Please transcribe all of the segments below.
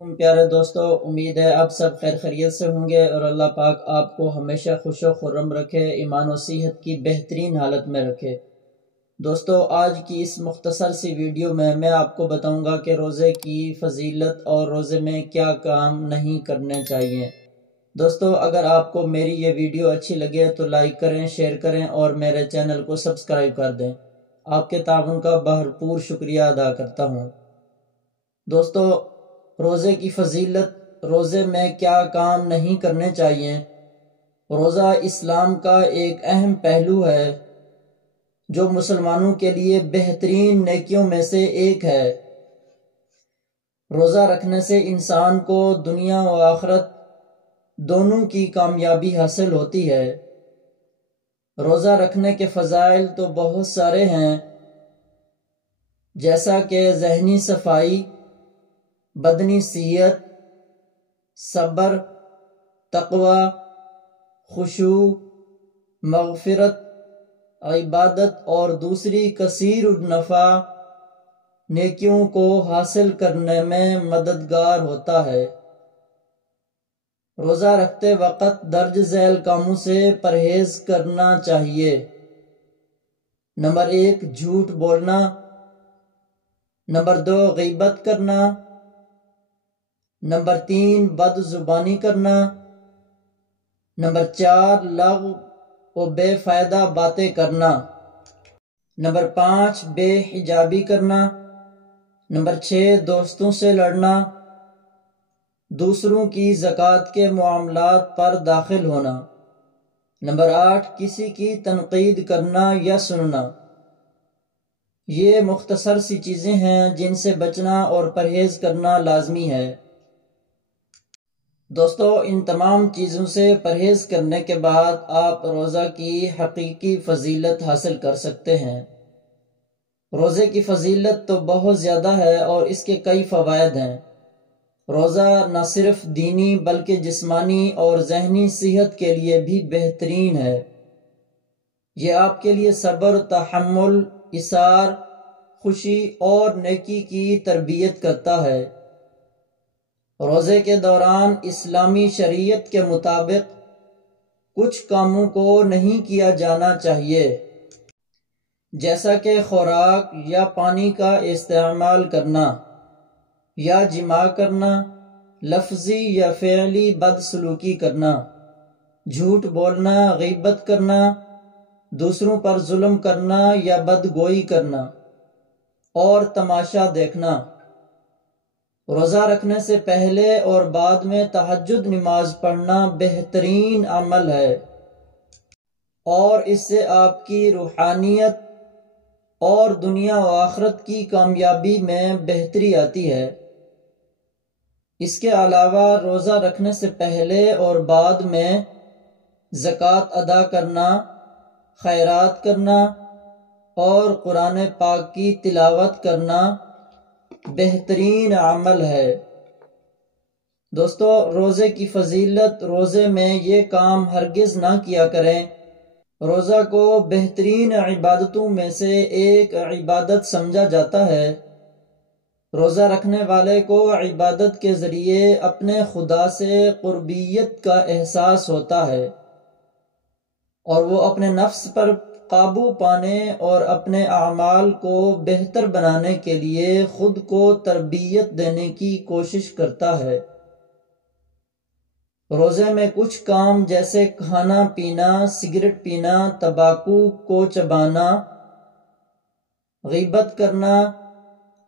پیارے دوستو، امید ہے آپ سب خیر خیریت سے ہوں گے اور اللہ پاک آپ کو ہمیشہ خوش و خرم رکھے، ایمان و صحت کی بہترین حالت میں رکھے۔ دوستو، آج کی اس مختصر سی ویڈیو میں آپ کو بتاؤں گا کہ روزے کی فضیلت اور روزے میں کیا کام نہیں کرنے چاہیے۔ دوستو، اگر آپ کو میری یہ ویڈیو اچھی لگے تو لائک کریں، شیئر کریں اور میرے چینل کو سبسکرائب کر دیں۔ آپ کے تعاون کا بھرپور شکریہ ادا کرتا ہوں۔ دوستو، روزے کی فضیلت، روزے میں کیا کام نہیں کرنے چاہیے۔ روزہ اسلام کا ایک اہم پہلو ہے جو مسلمانوں کے لیے بہترین نیکیوں میں سے ایک ہے۔ روزہ رکھنے سے انسان کو دنیا و آخرت دونوں کی کامیابی حاصل ہوتی ہے۔ روزہ رکھنے کے فضائل تو بہت سارے ہیں، جیسا کہ ذہنی صفائی، بدنی صحت، صبر، تقوی، خشوع، مغفرت، عبادت اور دوسری کثیر النفع نیکیوں کو حاصل کرنے میں مددگار ہوتا ہے۔ روزہ رکھتے وقت درج ذیل کاموں سے پرہیز کرنا چاہیے۔ نمبر 1، جھوٹ بولنا۔ نمبر 2، غیبت کرنا۔ نمبر 3، بد زبانی کرنا۔ نمبر 4، لغو و بے فائدہ باتیں کرنا۔ نمبر 5، بے حجابی کرنا۔ نمبر 6، دوستوں سے لڑنا۔ دوسروں کی زکوٰۃ کے معاملات پر داخل ہونا۔ نمبر 8، کسی کی تنقید کرنا یا سننا۔ یہ مختصر سی چیزیں ہیں جن سے بچنا اور پرہیز کرنا لازمی ہے۔ دوستو، ان تمام چیزوں سے پرہیز کرنے کے بعد آپ روزہ کی حقیقی فضیلت حاصل کر سکتے ہیں۔ روزے کی فضیلت تو بہت زیادہ ہے اور اس کے کئی فوائد ہیں۔ روزہ نہ صرف دینی بلکہ جسمانی اور ذہنی صحت کے لیے بھی بہترین ہے۔ یہ آپ کے لیے صبر، تحمل، ایثار، خوشی اور نیکی کی تربیت کرتا ہے۔ روزے کے دوران اسلامی شریعت کے مطابق کچھ کاموں کو نہیں کیا جانا چاہیے، جیسا کہ خوراک یا پانی کا استعمال کرنا یا جماع کرنا، لفظی یا فعلی بدسلوکی کرنا، جھوٹ بولنا، غیبت کرنا، دوسروں پر ظلم کرنا یا بدگوئی کرنا اور تماشا دیکھنا۔ روزہ رکھنے سے پہلے اور بعد میں تہجد نماز پڑھنا بہترین عمل ہے اور اس سے آپ کی روحانیت اور دنیا و آخرت کی کامیابی میں بہتری آتی ہے۔ اس کے علاوہ روزہ رکھنے سے پہلے اور بعد میں زکوٰۃ ادا کرنا، خیرات کرنا اور قرآن پاک کی تلاوت کرنا بہترین عمل ہے۔ دوستو، روزے کی فضیلت، روزے میں یہ کام ہرگز نہ کیا کریں۔ روزہ کو بہترین عبادتوں میں سے ایک عبادت سمجھا جاتا ہے۔ روزہ رکھنے والے کو عبادت کے ذریعے اپنے خدا سے قربیت کا احساس ہوتا ہے اور وہ اپنے نفس پر قابو پانے اور اپنے اعمال کو بہتر بنانے کے لیے خود کو تربیت دینے کی کوشش کرتا ہے۔ روزے میں کچھ کام جیسے کھانا پینا، سگریٹ پینا، تمباکو کو چبانا، غیبت کرنا،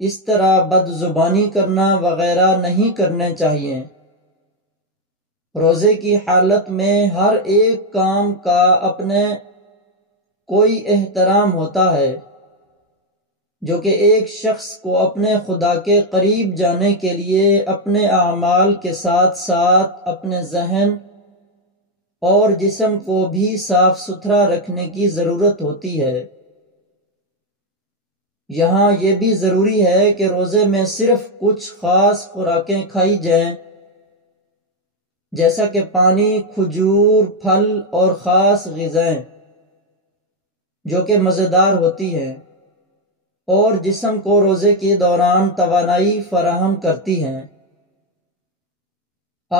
اس طرح بد زبانی کرنا وغیرہ نہیں کرنے چاہیے۔ روزے کی حالت میں ہر ایک کام کا اپنے کوئی احترام ہوتا ہے جو کہ ایک شخص کو اپنے خدا کے قریب جانے کے لیے اپنے اعمال کے ساتھ ساتھ اپنے ذہن اور جسم کو بھی صاف ستھرا رکھنے کی ضرورت ہوتی ہے۔ یہاں یہ بھی ضروری ہے کہ روزے میں صرف کچھ خاص خوراکیں کھائی جائیں، جیسا کہ پانی، کھجور، پھل اور خاص غذائیں جو کہ مزیدار ہوتی ہیں اور جسم کو روزے کے دوران توانائی فراہم کرتی ہیں۔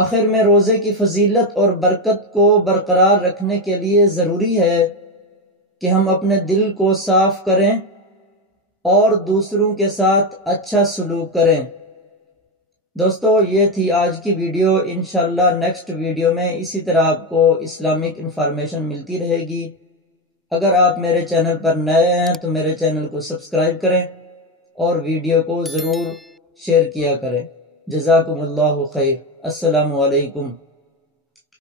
آخر میں روزے کی فضیلت اور برکت کو برقرار رکھنے کے لیے ضروری ہے کہ ہم اپنے دل کو صاف کریں اور دوسروں کے ساتھ اچھا سلوک کریں۔ دوستو، یہ تھی آج کی ویڈیو۔ انشاءاللہ نیکسٹ ویڈیو میں اسی طرح آپ کو اسلامک انفارمیشن ملتی رہے گی۔ اگر آپ میرے چینل پر نئے ہیں تو میرے چینل کو سبسکرائب کریں اور ویڈیو کو ضرور شیئر کیا کریں۔ جزاکم اللہ خیر۔ السلام علیکم۔